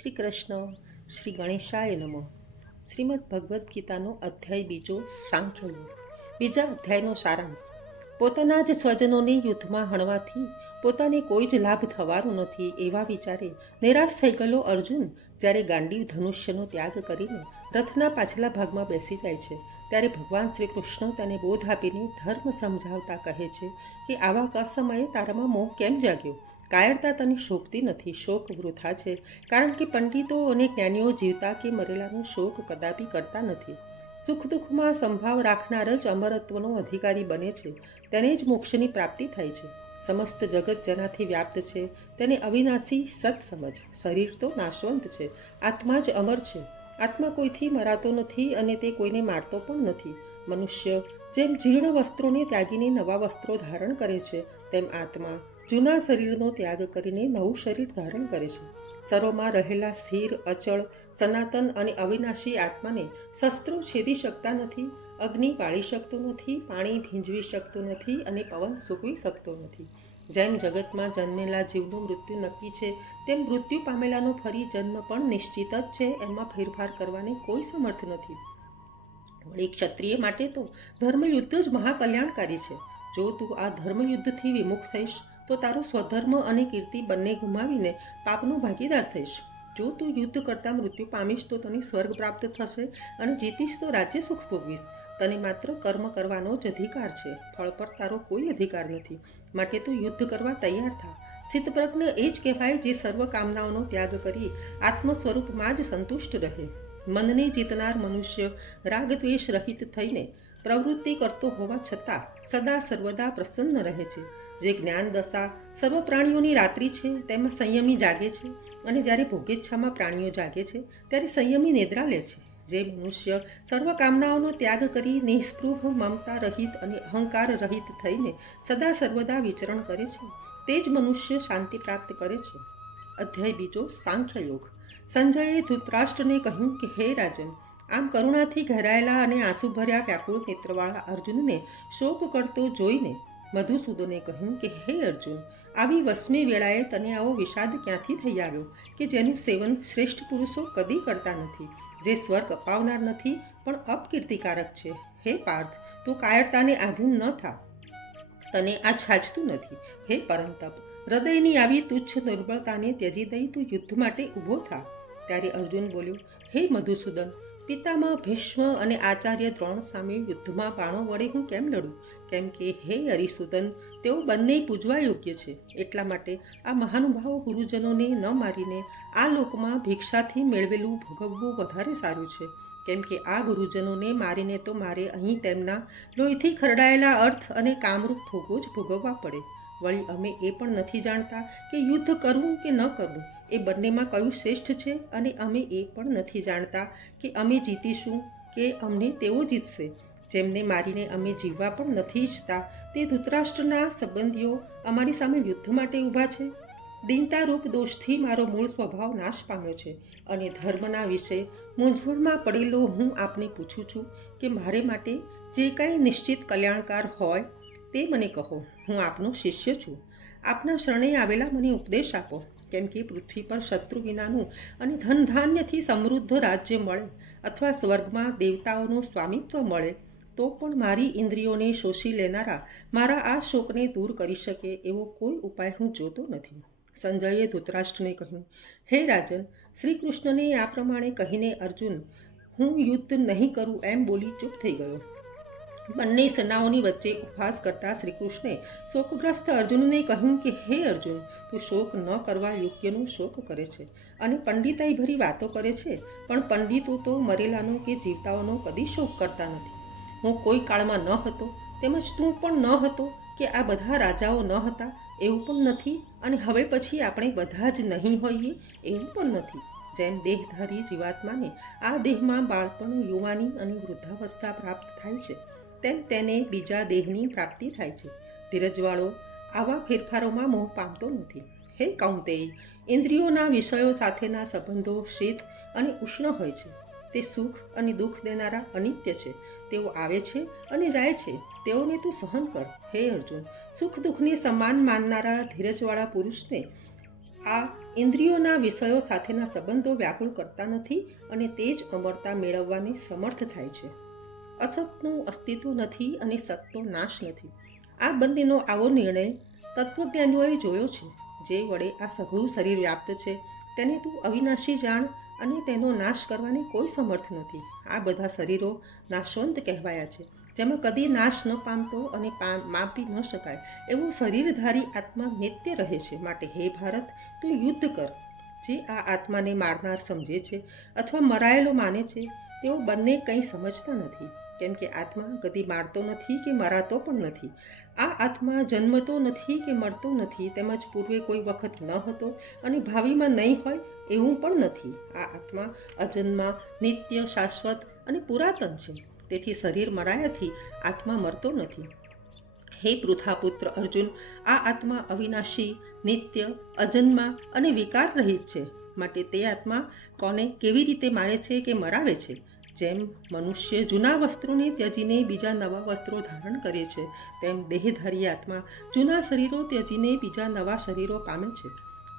શ્રી કૃષ્ણ શ્રી ગણેશાય નમઃ. શ્રીમદ ભગવદ્ ગીતાનો અધ્યાય બીજો સાંખ્યયોગ બીજા અધ્યાયનો સારાંશ. પોતાના જ સ્વજનોને યુદ્ધમાં હણવાથી પોતાને કોઈ જ લાભ થવાનો નથી એવા વિચારે નિરાશ થઈ ગયેલો અર્જુન જ્યારે ગાંડીવ ધનુષ્યનો ત્યાગ કરીને રથના પાછલા ભાગમાં બેસી જાય છે. ત્યારે ભગવાન શ્રી કૃષ્ણ તેને બોધ આપીને ધર્મ સમજાવતા કહે છે કે આવા કસમયે તારામાં મોહ કેમ જાગ્યો? કાયરતા તને શોભતી નથી, શોક વૃથા છે. કારણ કે પંડિતો અને જ્ઞાનીઓ જીવતા કે મરેલાનો શોક કદાપી કરતા નથી. સુખ દુઃખમાં સંભાવ રાખનાર જ અમરત્વનો અધિકારી બને છે. તેને જ મોક્ષની પ્રાપ્તિ થાય છે. સમસ્ત જગત જેનાથી વ્યાપ્ત છે, તેને અવિનાશી સત સમજ શરીર તો નાશવંત છે. આત્મા જ અમર છે. આત્મા કોઈથી મરાતો નથી અને તે કોઈને મારતો પણ નથી. મનુષ્ય જેમ જીર્ણ વસ્ત્રોને ત્યાગીને નવા વસ્ત્રો ધારણ કરે છે, તેમ આત્મા જૂના શરીરનો ત્યાગ કરીને નવું શરીર ધારણ કરે છે. સરોમાં રહેલા સ્થિર, અચળ, સનાતન અને અવિનાશી આત્માને શસ્ત્રો છેદી શકતા નથી, અગ્નિ પાળી શકતો નથી, પાણી ભીંજવી શકતું નથી અને પવન સૂકવી શકતો નથી. જેમ જગતમાં જન્મેલા જીવનું મૃત્યુ નક્કી છે, તેમ મૃત્યુ પામેલાનો ફરી જન્મ પણ નિશ્ચિત જ છે, એમાં ફેરફાર કરવાની કોઈ સમર્થ નથી. વળી ક્ષત્રિય માટે તો ધર્મયુદ્ધ જ મહાકલ્યાણકારી છે. જો તું આ ધર્મયુદ્ધથી વિમુખ થઈશ તો તારો સ્વધર્મ અને કીર્તિ બંને ગુમાવીને પાપનો ભાગીદાર થઈશ. જો તું યુદ્ધ કરતાં મૃત્યુ પામીશ તો તને સ્વર્ગ પ્રાપ્ત થશે અને જીતીશ તો રાજ્ય સુખ ભોગવીશ. તને માત્ર કર્મ કરવાનો જ અધિકાર છે. ફળ પર તારો કોઈ અધિકાર નથી. માટે તું યુદ્ધ કરવા તૈયાર થા. સ્થિતપ્રજ્ઞ એ જ કહેવાય જે સર્વ કામનાઓનો ત્યાગ કરી આત્મ સ્વરૂપમાં જ સંતુષ્ટ રહે. મનને જીતનાર મનુષ્ય રાગ દ્વેષ રહિત થઈને પ્રવૃત્તિ કરતો હોવા છતાં સદા સર્વદા પ્રસન્ન રહે છે. જે જ્ઞાન દશા સર્વ પ્રાણીઓની રાત્રિ છે, તેમાં સંયમી જાગે છે અને જ્યારે ભોગેચ્છામાં પ્રાણીઓ જાગે છે, ત્યારે સંયમી નિદ્રા લે છે. જે મનુષ્ય સર્વ કામનાઓનો ત્યાગ કરી નિસ્પૃહ મમતા રહિત અને અહંકાર રહિત થઈને સદા સર્વદા વિચરણ કરે છે, તે જ મનુષ્ય શાંતિ પ્રાપ્ત કરે છે. અધ્યાય બીજો, સાંખ્ય યોગ. સંજયે ધૃતરાષ્ટ્રને કહ્યું કે, હે રાજન, આમ કરુણાથી ઘેરાયેલા અને આંસુભર્યા વ્યાકુળ નેત્રવાળા અર્જુનને શોક કરતો જોઈને મધુસૂદને કહ્યું કે, હે અર્જુન, આવી વસમી વેળાએ તને આવો વિષાદ ક્યાંથી થઈ આવ્યો કે જેનું સેવન શ્રેષ્ઠ પુરુષો કદી કરતા નથી? જે સ્વર્ગ અપાવનાર નથી, પણ અપકીર્તિકારક છે. હે પાર્થ, તું કાયરતાને આધીન ન થા. તને આ છાજતું નથી. હે પરંતપ હૃદયની આવી તુચ્છ દુર્બળતાને ત્યજી દઈ તું યુદ્ધ માટે ઊભો થા. ત્યારે અર્જુન બોલ્યો, હે મધુસૂદન, પિતામાં ભીષ્મ અને આચાર્ય દ્રોણ સામે યુદ્ધમાં બાણો વડે હું કેમ લડું? કેમ કે હે હરિસુદન, તેઓ બંને પૂજવા યોગ્ય છે. એટલા માટે આ મહાનુભાવો ગુરુજનોને ન મારીને આ લોકમાં ભિક્ષાથી મેળવેલું ભોગવવું વધારે સારું છે. કેમ કે આ ગુરુજનોને મારીને તો મારે અહીં તેમના લોહીથી ખરડાયેલા અર્થ અને કામરૂપ ભોગો જ ભોગવવા પડે. વળી અમે એ પણ નથી જાણતા કે યુદ્ધ કરવું કે ન કરવું એ બંનેમાં કયું શ્રેષ્ઠ છે અને અમે એ પણ નથી જાણતા કે અમે જીતીશું કે અમને તેઓ જીતશે. જેમને મારીને અમે જીવવા પણ નથી ઈચ્છતા. તે ધૃતરાષ્ટ્રના સંબંધીઓ અમારી સામે યુદ્ધ માટે ઊભા છે. દીનતારૂપ દોષથી મારો મૂળ સ્વભાવ નાશ પામ્યો છે અને ધર્મના વિશે મૂંઝવણમાં પડેલો હું આપને પૂછું છું કે મારે માટે જે કાંઈ નિશ્ચિત કલ્યાણકાર હોય તે મને કહો. હું આપનો શિષ્ય છું. આપના શરણે આવેલા મને ઉપદેશ આપો. કેમ કે પૃથ્વી પર શત્રુ વિનાનું અને ધનધાન્યથી સમૃદ્ધ રાજ્ય મળે અથવા સ્વર્ગમાં દેવતાઓનું સ્વામિત્વ મળે. તો પણ મારી ઇન્દ્રિયોને શોષી લેનારા મારા આ શોકને દૂર કરી શકે એવો કોઈ ઉપાય હું જોતો નથી. સંજયે ધૃતરાષ્ટ્રને કહ્યું, હે રાજન શ્રી કૃષ્ણને આ પ્રમાણે કહીને અર્જુન, હું યુદ્ધ નહીં કરું એમ બોલી ચૂપ થઈ ગયો. બંને સેનાઓની વચ્ચે ઉપવાસ કરતા શ્રીકૃષ્ણે શોકગ્રસ્ત અર્જુનને કહ્યું કે, હે અર્જુન, તું શોક ન કરવા યોગ્યનો શોક કરે છે અને પંડિતાઈ ભરી વાતો કરે છે, પણ પંડિતો તો મરેલાનો કે જીવતાઓનો કદી શોક કરતા નથી. હું કોઈ કાળમાં ન હતો, તેમજ તું પણ ન હતો કે આ બધા રાજાઓ ન હતા, એવું પણ નથી અને હવે પછી આપણે બધા જ નહીં હોઈએ, એવું પણ નથી. જેમ દેહધારી જીવાત્માને આ દેહમાં બાળપણ, યુવાની અને વૃદ્ધાવસ્થા પ્રાપ્ત થાય છે, તેમ તેને બીજા દેહની પ્રાપ્તિ થાય છે. ધીરજવાળો, આવા ફેરફારોમાં મોહ પામતો નથી. હે કૌંતેય, ઇન્દ્રિયોના વિષયો સાથેના સંબંધો શીત અને ઉષ્ણ હોય છે. તે સુખ અને દુઃખ દેનારા અનિત્ય છે. તેઓ આવે છે અને જાય છે. તેઓને તું સહન કર. હે અર્જુન, સુખ દુઃખને સમાન માનનારા ધીરજવાળા પુરુષને આ ઇન્દ્રિયોના વિષયો સાથેના સંબંધો વ્યાકુળ કરતા નથી અને તે જ અમરતા મેળવવાની સમર્થ થાય છે. અસતનું અસ્તિત્વ નથી અને સતનો નાશ નથી. આ બંનેનો આવો નિર્ણય તત્વજ્ઞાનીઓએ જોયો છે. જે વડે આ સઘળું શરીર વ્યાપ્ત છે, તેને તું અવિનાશી જાણ અને તેનો નાશ કરવાની કોઈ સમર્થ નથી. આ બધા શરીરો નાશવંત કહેવાયા છે. જેમાં કદી નાશ ન પામતો અને માપી ન શકાય. એવું શરીરધારી આત્મા નિત્ય રહે છે. માટે હે ભારત, તું યુદ્ધ કર. જે આ આત્માને મારનાર સમજે છે અથવા મરાયેલો માને છે, તેઓ બંને કંઈ સમજતા નથી. કેમ કે આત્મા કદી મારતો નથી કે મરાતો પણ નથી. આ આત્મા જન્મતો નથી કે મળતો નથી, તેમજ પૂર્વે કોઈ વખત ન હતો અને ભાવિમાં નહીં હોય એવું પણ નથી. આ આત્મા અજન્મા, નિત્ય, શાશ્વત અને પુરાતન છે. તેથી શરીર મરાયાથી આત્મા મરતો નથી. હે પૃથાપુત્ર અર્જુન, આ આત્મા અવિનાશી, નિત્ય, અજન્મા અને વિકાર રહિત છે. માટે તે આત્મા કોને કેવી રીતે મારે છે કે મરાવે છે? જેમ મનુષ્ય જૂના વસ્ત્રોને ત્યજીને બીજા નવા વસ્ત્રો ધારણ કરે છે, તેમ દેહધારી આત્મા જૂના શરીરો ત્યજીને બીજા નવા શરીરો પામે છે.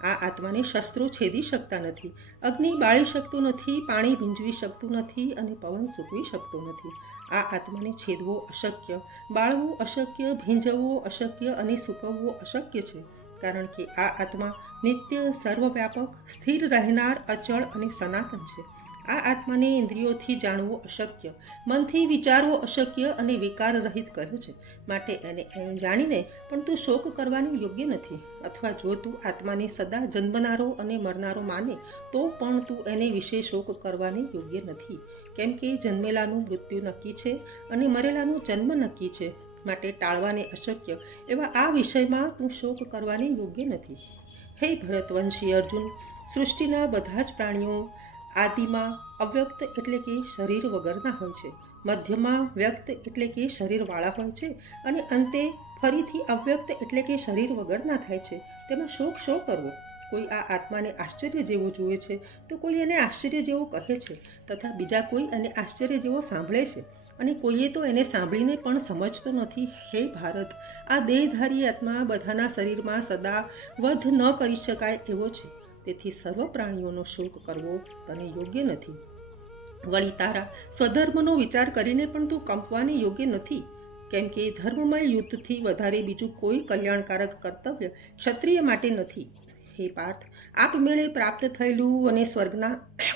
આ આત્માને શસ્ત્રો છેદી શકતા નથી, અગ્નિ બાળી શકતું નથી, પાણી ભીંજવી શકતું નથી અને પવન સૂકવી શકતો નથી. આ આત્માને છેદવો અશક્ય, બાળવું અશક્ય, ભીંજવવો અશક્ય અને સૂકવવો અશક્ય છે, કારણ કે આ આત્મા નિત્ય સર્વવ્યાપક, સ્થિર રહેનાર, અચળ અને સનાતન છે. આ આત્માને ઇન્દ્રિયોથી જાણવો અશક્ય, મનથી વિચારવો અશક્ય અને વિકાર રહિત કહ્યું છે. માટે એને એમ જાણીને પણ તું શોક કરવાનું યોગ્ય નથી. અથવા જો તું આત્માને સદા જન્મનારો અને મરનારો માને, તો પણ તું એને વિશે શોક કરવાની યોગ્ય નથી. કેમ કે જન્મેલાનું મૃત્યુ નક્કી છે અને મરેલાનું જન્મ નક્કી છે. માટે ટાળવાને અશક્ય એવા આ વિષયમાં તું શોક કરવાની યોગ્ય નથી. હે ભરતવંશી અર્જુન, સૃષ્ટિના બધા જ પ્રાણીઓ આદિમાં અવ્યક્ત એટલે કે શરીર વગરના હોય છે. મધ્યમાં વ્યક્ત એટલે કે શરીરવાળા હોય છે અને અંતે ફરીથી અવ્યક્ત એટલે કે શરીર વગરના થાય છે. તેમાં શોક શો કરવો? કોઈ આ આત્માને આશ્ચર્ય જેવું જુએ છે તો કોઈ એને આશ્ચર્ય જેવું કહે છે તથા બીજા કોઈ એને આશ્ચર્ય જેવો સાંભળે છે. અને કોઈએ તો એને સાંભળીને પણ સમજતો નથી. હે ભારત, આ દેહધારી આત્મા બધાના શરીરમાં સદા વધ ન કરી શકાય એવો છે. તેથી સર્વ પ્રાણીઓનો શુલ્ક કરવો તને યોગ્ય નથી. વળી તારા સ્વધર્મનો વિચાર કરીને પણ તું કંપવાની યોગ્ય નથી. કેમ કે ધર્મમય યુદ્ધથી વધારે બીજું કોઈ કલ્યાણકારક કર્તવ્ય ક્ષત્રિય માટે નથી. હે પાર્થ, આપમેળે પ્રાપ્ત થયેલું અને સ્વર્ગના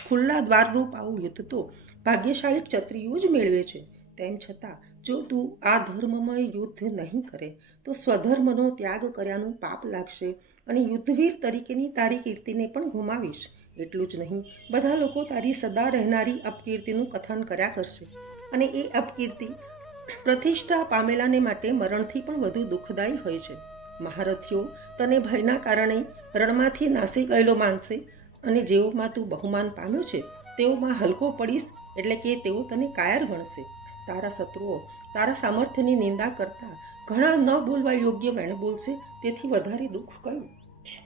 ખુલ્લા દ્વારરૂપ આવું યુદ્ધ તો ભાગ્યશાળી ક્ષત્રિયો જ મેળવે છે. તેમ છતાં, જો તું આ ધર્મમય યુદ્ધ નહીં કરે, તો સ્વધર્મનો ત્યાગ કર્યાનું પાપ લાગશે અને યુદ્ધવીર તરીકેની તારી કીર્તિને પણ ગુમાવીશ. એટલું જ નહીં, બધા લોકો તારી સદા રહેનારી અપકીર્તિનું કથન કર્યા કરશે અને એ અપકીર્તિ પ્રતિષ્ઠા પામેલાને માટે મરણથી પણ વધુ દુઃખદાયી હોય છે. મહારથીઓ, તને ભયના કારણે રણમાંથી નાસી ગયેલો માનશે અને જેઓમાં તું બહુમાન પામ્યો છે, તેઓમાં હલકો પડીશ એટલે કે તેઓ તને કાયર ગણશે. તારા શત્રુઓ, તારા સામર્થ્યની નિંદા કરતા ઘણા ન બોલવા યોગ્ય વેણ બોલશે, તેથી વધારે દુઃખ કયું?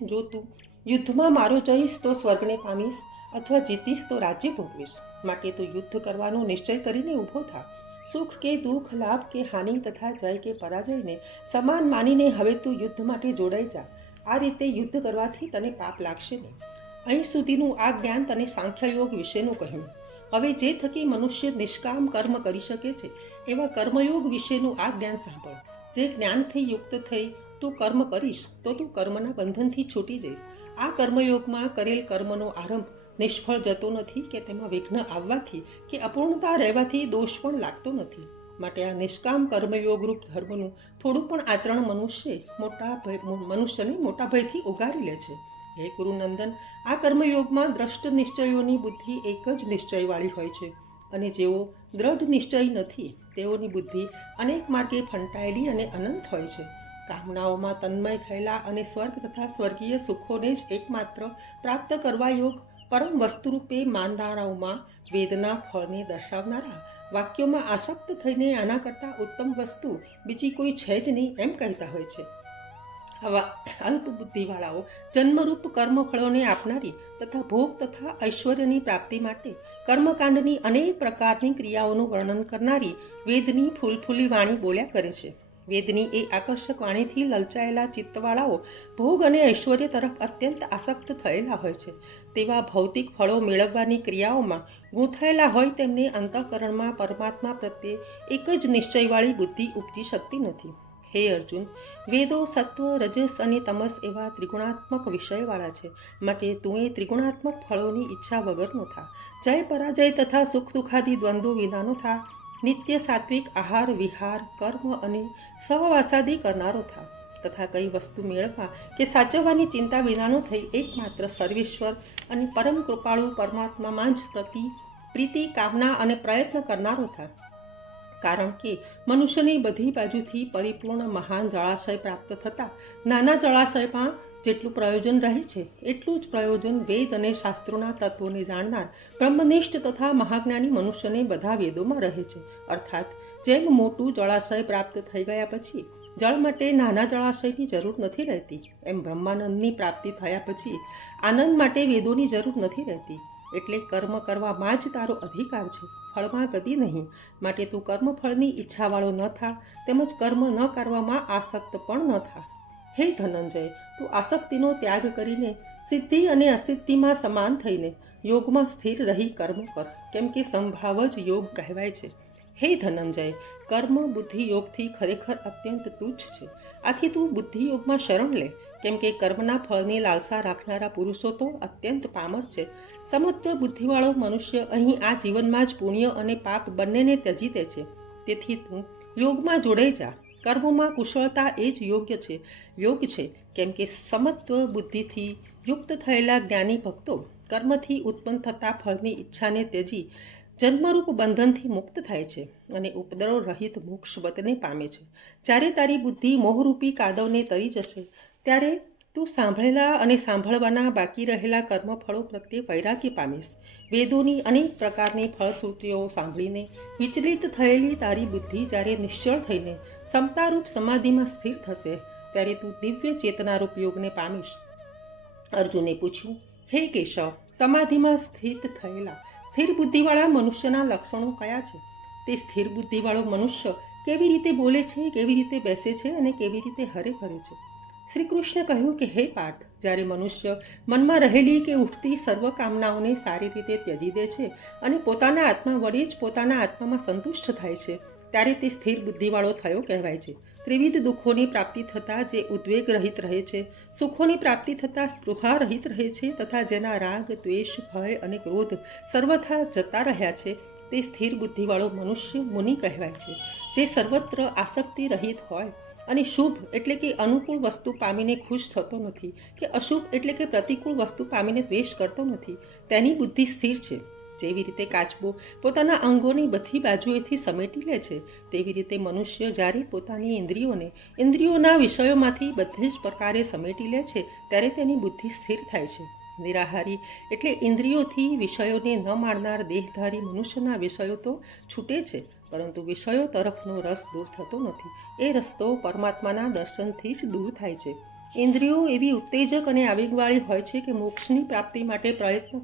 જો તું યુદ્ધમાં મારો જઈશ તો સ્વર્ગને પામીશ અથવા જીતીશ તો રાજ્ય ભોગવીશ. માટે તું યુદ્ધ કરવાનો નિશ્ચય કરીને ઊભો થા. સુખ કે દુઃખ, લાભ કે હાનિ તથા જય કે પરાજયને સમાન માનીને હવે તું યુદ્ધ માટે જોડાઈ જા. આ રીતે યુદ્ધ કરવાથી તને પાપ લાગશે નહીં. અહીં સુધીનું આ જ્ઞાન તને સાંખ્યયોગ વિશેનું કહ્યું. હવે જે થકી મનુષ્ય નિષ્કામ કર્મ કરી શકે છે, એવા કર્મયોગ વિશેનું આ જ્ઞાન સાંભળ. જે જ્ઞાનથી યુક્ત થઈ તું કર્મ કરીશ, તો તું કર્મના બંધનથી છૂટી જઈશ. આ કર્મયોગમાં કરેલ કર્મનો આરંભ નિષ્ફળ જતો નથી કે તેમાં વિઘ્ન આવવાથી કે અપૂર્ણતા રહેવાથી દોષ પણ લાગતો નથી. માટે આ નિષ્કામ કર્મયોગરૂપ ધર્મનું થોડું પણ આચરણ મનુષ્ય મોટા ભય, મનુષ્યને મોટા ભયથી ઉગારી લે છે. હે ગુરુનંદન, આ કર્મયોગમાં દ્રષ્ટ નિશ્ચયોની બુદ્ધિ એક જ નિશ્ચયવાળી હોય છે. અને જેઓ દ્રઢ નિશ્ચય નથી, તેઓની બુદ્ધિ અનેક માર્ગે ફંટાયેલી અને અનંત હોય છે. કામનાઓમાં તન્મય થયેલા અને સ્વર્ગ તથા સ્વર્ગીય સુખોને જ એકમાત્ર પ્રાપ્ત કરવા યોગ પરમ વસ્તુરૂપે માનનારાઓમાં વેદના, ફળને દર્શાવનારા, વાક્યોમાં આસક્ત થઈને આના કરતાં ઉત્તમ વસ્તુ બીજી કોઈ છે જ નહીં એમ કહેતા હોય છે. આવા અલ્પ બુદ્ધિવાળાઓ જન્મરૂપ કર્મફળોને આપનારી તથા ભોગ તથા ઐશ્વર્યની પ્રાપ્તિ માટે કર્મકાંડની અનેક પ્રકારની ક્રિયાઓનું વર્ણન કરનારી વેદની ફૂલફૂલી વાણી બોલ્યા કરે છે. વેદની એ આકર્ષક વાણીથી લલચાયેલા ચિત્તવાળાઓ ભોગ અને ઐશ્વર્ય તરફ અત્યંત આસક્ત થયેલા હોય છે. તેવા ભૌતિક ફળો મેળવવાની ક્રિયાઓમાં ગૂંથાયેલા હોય તેમને અંતઃકરણમાં પરમાત્મા પ્રત્યે એક જ નિશ્ચયવાળી બુદ્ધિ ઉપજી શકતી નથી. હે અર્જુન, વેદો, સત્વ, રજસ અને તમસ એવા ત્રિગુણાત્મક વિષયવાળા છે. માટે તું એ ત્રિગુણાત્મક ફળોની ઈચ્છા વગરનો થા. જય પરાજય તથા સુખ દુઃખાદી દ્વંદ્વ વિનાનો થા. નિત્ય સાત્વિક આહાર, વિહાર, કર્મ અને સહવાસાદી કરનારો થા. તથા કઈ વસ્તુ મેળવવા કે સાચવવાની ચિંતા વિનાનો થઈ એકમાત્ર સર્વેશ્વર અને પરમ કૃપાળુ પરમાત્મામાં જ પ્રતિ, પ્રીતિ, કામના અને પ્રયત્ન કરનારો થા. કારણ કે મનુષ્યની બધી બાજુથી પરિપૂર્ણ મહાન જળાશય પ્રાપ્ત થતાં નાના જળાશયમાં જેટલું પ્રયોજન રહે છે, એટલું જ પ્રયોજન વેદ અને શાસ્ત્રોના તત્વોને જાણનાર બ્રહ્મનિષ્ઠ તથા મહાજ્ઞાની મનુષ્યને બધા વેદોમાં રહે છે. અર્થાત, જેમ મોટું જળાશય પ્રાપ્ત થઈ ગયા પછી, જળ માટે નાના જળાશયની જરૂર નથી રહેતી, એમ બ્રહ્માનંદની પ્રાપ્તિ થયા પછી આનંદ માટે વેદોની જરૂર નથી રહેતી. એટલે કર્મ કરવામાં જ તારો અધિકાર છે. ફળમાં ગતિ નહીં. માટે તું કર્મફળની ઈચ્છાવાળો ન થા. તેમજ કર્મ ન કરવામાં આસક્ત પણ ન થા. હે ધનંજય, તું આસક્તિનો ત્યાગ કરીને સિદ્ધિ અને અસિદ્ધિમાં સમાન થઈને યોગમાં સ્થિર રહી કર્મ કર. કેમ કે સંભાવ જ યોગ કહેવાય છે. હે ધનંજય, કર્મ બુદ્ધિ યોગથી ખરેખર અત્યંત તુચ્છ છે. આથી તું બુદ્ધિ યોગમાં શરણ લે. કેમ કે કર્મના ફળની લાલસા રાખનારા પુરુષો તો અત્યંત પામર છે. સમત્વ બુદ્ધિવાળો મનુષ્ય અહીં આ જીવનમાં જ પુણ્ય અને પાપ બંનેને ત્યજી દે છે. તેથી તું યોગમાં જોડાઈ જા. કર્મોમાં કુશળતા એ જ યોગ્ય છે. યોગ છે કેમ કે સમત્વ બુદ્ધિથી યુક્ત થયેલા જ્ઞાની ભક્તો કર્મથી ઉત્પન્ન થતા ફળની ઈચ્છાને ત્યજી. જન્મરૂપ બંધનથી મુક્ત થાય છે અને ઉપદ્રવ રહિત મોક્ષ વતને પામે છે. જ્યારે તારી બુદ્ધિ મોહરૂપી કાદવને તરી જશે, ત્યારે તું સાંભળેલા અને સાંભળવાના બાકી રહેલા કર્મફળો પ્રત્યે વૈરાગી પામીશ. વેદોની અનેક પ્રકારની ફળશ્રુતિઓ સાંભળીને વિચલિત થયેલી તારી બુદ્ધિ જ્યારે નિશ્ચળ થઈને સમતારૂપ સમાધિમાં સ્થિર થશે, ત્યારે તું દિવ્ય ચેતનારૂપ યોગને પામીશ. અર્જુને પૂછ્યું, હે કેશવ, સમાધિમાં સ્થિત થયેલા સ્થિર બુદ્ધિવાળા મનુષ્યના લક્ષણો કયા છે? તે સ્થિર બુદ્ધિવાળો મનુષ્ય કેવી રીતે બોલે છે, કેવી રીતે બેસે છે અને કેવી રીતે હરે ફરે છે? શ્રી કૃષ્ણ કહ્યું કે, હે પાર્થ, જ્યારે મનુષ્ય મનમાં રહેલી કે ઉઠતી સર્વ કામનાઓને સારી રીતે ત્યજી દે છે અને પોતાના આત્મા વડે જ પોતાના આત્મામાં સંતુષ્ટ થાય છે ત્યારે તે સ્થિર બુદ્ધિવાળો થયો કહેવાય છે. ત્રિવિધ દુઃખોની પ્રાપ્તિ થતાં જે ઉદ્વેગ રહિત રહે છે, સુખોની પ્રાપ્તિ થતાં સ્પૃહા રહિત રહે છે તથા જેના રાગ, દ્વેષ, ભય અને ક્રોધ સર્વથા જતા રહ્યા છે, તે સ્થિર બુદ્ધિવાળો મનુષ્ય મુનિ કહેવાય છે, જે સર્વત્ર આસક્તિ રહિત હોય. અને શુભ એટલે કે અનુકૂળ વસ્તુ પામીને ખુશ થતો નથી કે અશુભ એટલે કે પ્રતિકૂળ વસ્તુ પામીને દ્વેષ કરતો નથી. તેની બુદ્ધિ સ્થિર છે. જેવી રીતે કાચબો પોતાના અંગોની બધી બાજુએથી સમેટી લે છે, તેવી રીતે મનુષ્ય જ્યારે પોતાની ઇન્દ્રિયોને, ઇન્દ્રિયોના વિષયોમાંથી બધી જ પ્રકારે સમેટી લે છે, ત્યારે તેની બુદ્ધિ સ્થિર થાય છે. નિરાહારી એટલે ઇન્દ્રિયોથી વિષયોને ન માણનાર દેહધારી મનુષ્યના વિષયો તો છૂટે છે, પરંતુ વિષયો તરફનો રસ દૂર થતો નથી. એ રસ્તો પરમાત્માના દર્શનથી જ દૂર થાય છે. ઇન્દ્રિયો એવી ઉત્તેજક અને આવેગવાળી હોય છે કે મોક્ષની પ્રાપ્તિ માટે પ્રયત્ન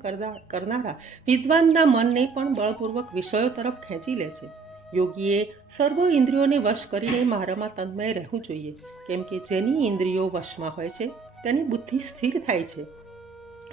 કરનારા વિદ્વાનના મનને પણ બળપૂર્વક વિષયો તરફ ખેંચી લે છે. યોગીએ સર્વ ઇન્દ્રિયોને વશ કરીને મારામાં તન્મય રહેવું જોઈએ. કેમ કે જેની ઇન્દ્રિયો વશમાં હોય છે, તેની બુદ્ધિ સ્થિર થાય છે.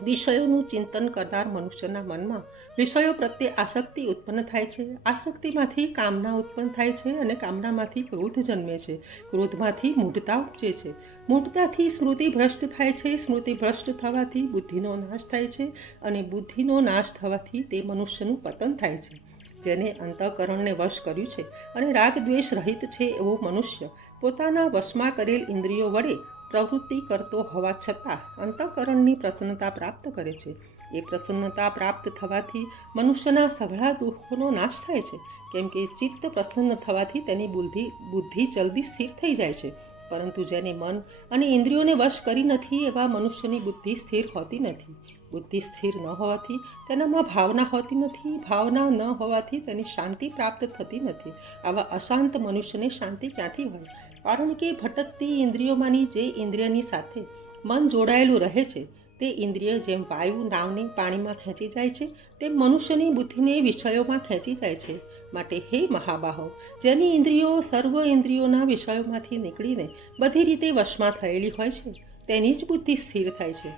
વિષયોનું ચિંતન કરનાર મનુષ્યના મનમાં વિષયો પ્રત્યે આસક્તિ ઉત્પન્ન થાય છે. આસક્તિમાંથી કામના ઉત્પન્ન થાય છે અને કામનામાંથી ક્રોધ જન્મે છે. ક્રોધમાંથી મૂઢતા ઉપજે છે. મૂઢતાથી સ્મૃતિ ભ્રષ્ટ થાય છે, સ્મૃતિ ભ્રષ્ટ થવાથી બુદ્ધિનો નાશ થાય છે અને બુદ્ધિનો નાશ થવાથી તે મનુષ્યનું પતન થાય છે, જેને અંતઃકરણને વશ કર્યું છે અને રાગ દ્વેષ રહિત છે એવો મનુષ્ય. પોતાના વશમાં કરેલ ઇન્દ્રિયો વડે પ્રવૃત્તિ કરતો હોવા છતાં અંતઃકરણની પ્રસન્નતા પ્રાપ્ત કરે છે. એ પ્રસન્નતા પ્રાપ્ત થવાથી મનુષ્યના સઘળા દુઃખોનો નાશ થાય છે, કેમ કે ચિત્ત પ્રસન્ન થવાથી તેની બુદ્ધિ બુદ્ધિ જલ્દી સ્થિર થઈ જાય છે. પરંતુ જેને મન અને ઇન્દ્રિયોને વશ કરી નથી એવા મનુષ્યની બુદ્ધિ સ્થિર હોતી નથી. બુદ્ધિ સ્થિર ન હોવાથી તેનામાં ભાવના હોતી નથી, ભાવના ન હોવાથી તેની શાંતિ પ્રાપ્ત થતી નથી. આવા અશાંત મનુષ્યને શાંતિ ક્યાંથી હોય? કારણ કે ભટકતી ઇન્દ્રિયોમાંની જે ઇન્દ્રિયની સાથે મન જોડાયેલું રહે છે, તે ઇન્દ્રિય જેમ વાયુ, નાવને પાણીમાં ખેંચી જાય છે, તેમ મનુષ્યની બુદ્ધિને વિષયોમાં ખેંચી જાય છે. માટે હે મહાબાહો, જેની ઇન્દ્રિયો સર્વ ઇન્દ્રિયોના વિષયોમાંથી નીકળીને બધી રીતે વશમાં થયેલી હોય છે, તેની જ બુદ્ધિ સ્થિર થાય છે.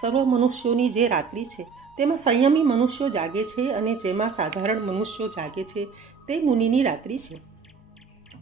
સર્વ મનુષ્યોની જે રાત્રિ છે, તેમાં સંયમી મનુષ્યો જાગે છે અને જેમાં સાધારણ મનુષ્યો જાગે છે, તે મુનિની રાત્રિ છે.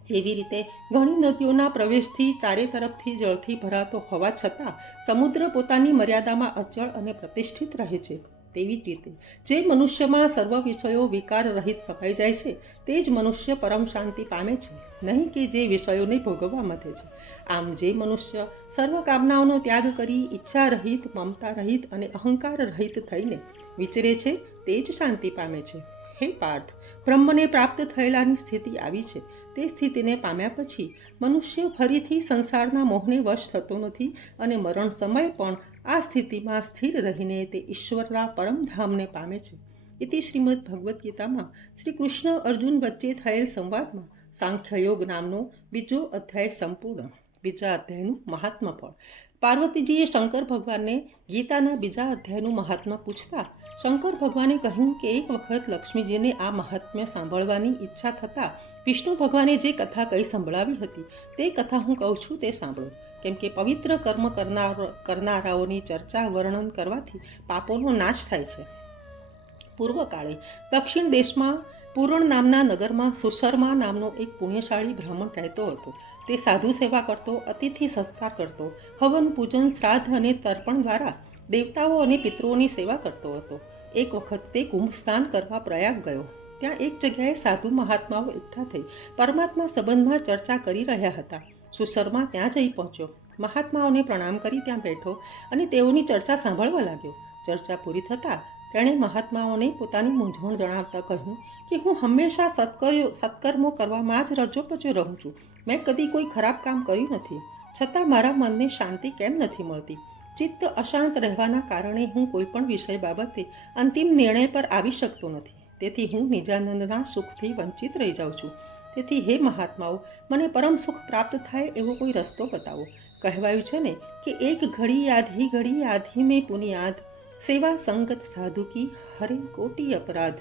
જેવી રીતે ઘણી નદીઓના પ્રવેશથી ચારે તરફથી જળથી ભરાતો હોવા છતાં સમુદ્ર પોતાની મર્યાદામાં અચળ અને પ્રતિષ્ઠિત રહે છે. તેવી જ રીતે. જે મનુષ્યમાં સર્વ વિષયો વિકાર રહિત સફાઈ જાય છે, તે જ મનુષ્ય પરમ શાંતિ પામે છે, નહીં કે જે વિષયોને ભોગવવા મથે છે. આમ જે મનુષ્ય સર્વ કામનાઓનો ત્યાગ કરી ઈચ્છા રહિત મમતા રહિત અને અહંકાર રહિત થઈને વિચરે છે, તે જ શાંતિ પામે છે. હે પાર્થ, બ્રહ્મને પ્રાપ્ત થયેલાની સ્થિતિ આવી છે. તે સ્થિતિને પામ્યા પછી મનુષ્ય ફરીથી સંસારના મોહને વશ થતો નથી અને મરણ સમય પણ આ સ્થિતિમાં સ્થિર રહીને તે ઈશ્વરના પરમધામને પામે છે. ઇતિ શ્રીમદ ભગવદ્ ગીતામાં શ્રી કૃષ્ણ અર્જુન વચ્ચે થયેલ સંવાદમાં સાંખ્યયોગ નામનો બીજો અધ્યાય સંપૂર્ણ, બીજા અધ્યાયનું મહાત્મા ફળ. પાર્વતીજીએ શંકર ભગવાનને ગીતાના બીજા અધ્યાયનું મહાત્મા પૂછતા, શંકર ભગવાને કહ્યું કે એક વખત લક્ષ્મીજીને આ મહાત્મ્ય સાંભળવાની ઈચ્છા થતાં વિષ્ણુ ભગવાને જે કથા કહી સંભળાવી હતી, તે કથા હું કહું છું તે સાંભળો. કેમ કે પવિત્ર કર્મ કરનાર કરનારાઓની ચર્ચા વર્ણન કરવાથી પાપોનો નાશ થાય છે. પૂર્વકાળે દક્ષિણ દેશમાં પૂરણ નામના નગરમાં સુશર્મા નામનો એક પુણ્યશાળી બ્રાહ્મણ રહેતો હતો. તે સાધુ સેવા કરતો, અતિથિ સત્કાર કરતો, હવન પૂજન, શ્રાદ્ધ અને તર્પણ દ્વારા દેવતાઓ અને પિતૃઓની સેવા કરતો હતો. એક વખત તે કુંભ સ્નાન કરવા પ્રયાગ ગયો. ત્યાં એક જગ્યાએ સાધુ મહાત્માઓ એકઠા થઈ પરમાત્મા સંબંધમાં ચર્ચા કરી રહ્યા હતા. સુશર્મા ત્યાં જઈ પહોંચ્યો. મહાત્માઓને પ્રણામ કરી ત્યાં બેઠો અને તેઓની ચર્ચા સાંભળવા લાગ્યો. ચર્ચા પૂરી થતાં તેણે મહાત્માઓને પોતાની મૂંઝવણ જણાવતા કહ્યું કે હું હંમેશા સત્કર્યો, સત્કર્મો કરવામાં જ રજોપચો રહું છું. મેં કદી કોઈ ખરાબ કામ કર્યું નથી. છતાં મારા મનને શાંતિ કેમ નથી મળતી? ચિત્ત અશાંત રહેવાના કારણે હું કોઈ પણ વિષય બાબતે અંતિમ નિર્ણય પર આવી શકતો નથી. તેથી હું નિજાનંદના સુખથી વંચિત રહી જાઉં છું. તેથી હે મહાત્માઓ, મને પરમ સુખ પ્રાપ્ત થાય એવો કોઈ રસ્તો બતાવો. કહેવાયું છે ને કે એક ઘડી આધી ઘડી આધી મેં પુનિયાદ. સેવા સંગત સાધુ કી હરે કોટી અપરાધ.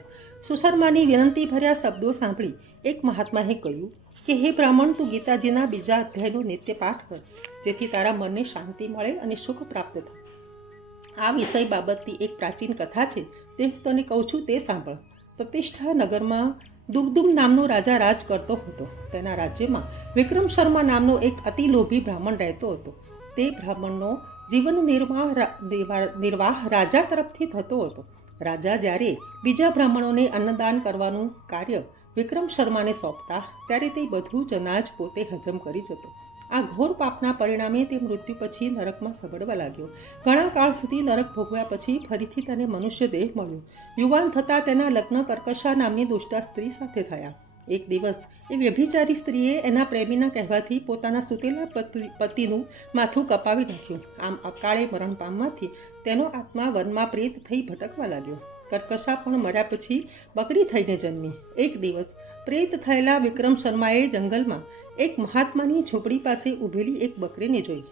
સુશર્માની વિનંતી ભર્યા શબ્દો સાંભળી એક મહાત્માએ કહ્યું કે, હે બ્રાહ્મણ, તું ગીતાજીના બીજા અધ્યાયનું નિત્ય પાઠ કર, જેથી તારા મનને શાંતિ મળે અને સુખ પ્રાપ્ત થાય. આ વિષય બાબતની એક પ્રાચીન કથા છે, તે હું તને કહું છું તે સાંભળ. પ્રતિષ્ઠા નગરમાં દુર્દુમ નામનો રાજા રાજ કરતો હતો. તેના રાજ્યમાં વિક્રમ શર્મા નામનો એક અતિ લોભી બ્રાહ્મણ રહેતો હતો. તે બ્રાહ્મણનો જીવન નિર્વાહ- નિર્વાહ રાજા તરફથી થતો હતો. રાજા જ્યારે બીજા બ્રાહ્મણોને અન્નદાન કરવાનું કાર્ય વિક્રમ શર્માને સોંપતા, ત્યારે તે બધું જ અનાજ પોતે હજમ કરી જતો. આ ઘોર પાપના પરિણામે તે મૃત્યુ પછી નરકમાં સબડવા લાગ્યો. ઘણા કાળ સુધી નરક ભોગવ્યા પછી ફરીથી તેને મનુષ્ય દેહ મળ્યો. યુવાન થતાં તેના લગ્ન કર્કશા નામની દુષ્ટા સ્ત્રી સાથે થયા. એક દિવસ, એ વ્યભિચારી સ્ત્રીએ એના પ્રેમીના કહેવાથી પોતાના સુતેલા પતિ, પતિનું માથું કપાવી નાખ્યું. આમ અકાળે મરણ પામવાથી તેનો આત્મા વનમાં પ્રેત થઈ ભટકવા લાગ્યો. કર્કશા પણ મર્યા પછી બકરી થઈને જન્મી. એક દિવસ પ્રેત થયેલા વિક્રમ શર્માએ જંગલમાં એક મહાત્માની ઝૂંપડી પાસે ઊભેલી એક બકરીને જોઈ.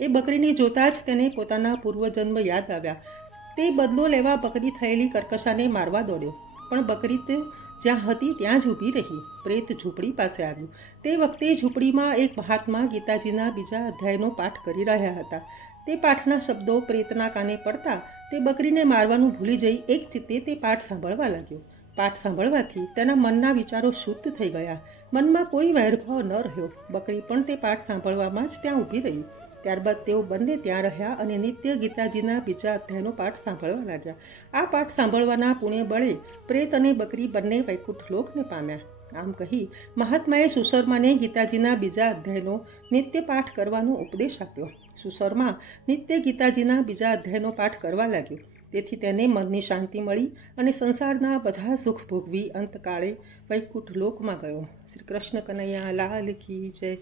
એ બકરીને જોતાં જ તેને પોતાના પૂર્વજન્મ યાદ આવ્યા. તે બદલો લેવા બકરી થયેલી કર્કશાને મારવા દોડ્યો. પણ બકરી તે જ્યાં હતી ત્યાં જ ઊભી રહી. પ્રેત ઝૂંપડી પાસે આવ્યું. તે વખતે ઝૂંપડીમાં એક મહાત્મા ગીતાજીના બીજા અધ્યાયનો પાઠ કરી રહ્યા હતા. તે પાઠના શબ્દો પ્રેતના કાને પડતા તે બકરીને મારવાનું ભૂલી જઈ એક ચિત્તે તે પાઠ સાંભળવા લાગ્યો. પાઠ સાંભળવાથી તેના મનના વિચારો શુદ્ધ થઈ ગયા. મનમાં કોઈ વૈરભાવ ન રહ્યો. બકરી પણ તે પાઠ સાંભળવામાં જ ત્યાં ઊભી રહી. ત્યારબાદ તેઓ બંને ત્યાં રહ્યા અને નિત્ય ગીતાજીના બીજા અધ્યાયનો પાઠ સાંભળવા લાગ્યા. આ પાઠ સાંભળવાના પુણ્ય બળે પ્રેત અને બકરી બંને વૈકુંઠ લોકને પામ્યા. આમ કહી મહાત્માએ સુશર્માને ગીતાજીના બીજા અધ્યાયનો નિત્ય પાઠ કરવાનો ઉપદેશ આપ્યો. સુશર્મા નિત્ય ગીતાજીના બીજા અધ્યાયનો પાઠ કરવા લાગ્યો. તેથી તેને મનની શાંતિ મળી અને સંસારના બધા સુખ ભોગવી અંતકાળે વૈકુંઠ લોકમાં ગયો. શ્રી કૃષ્ણ કનૈયા, લાલ કી જય.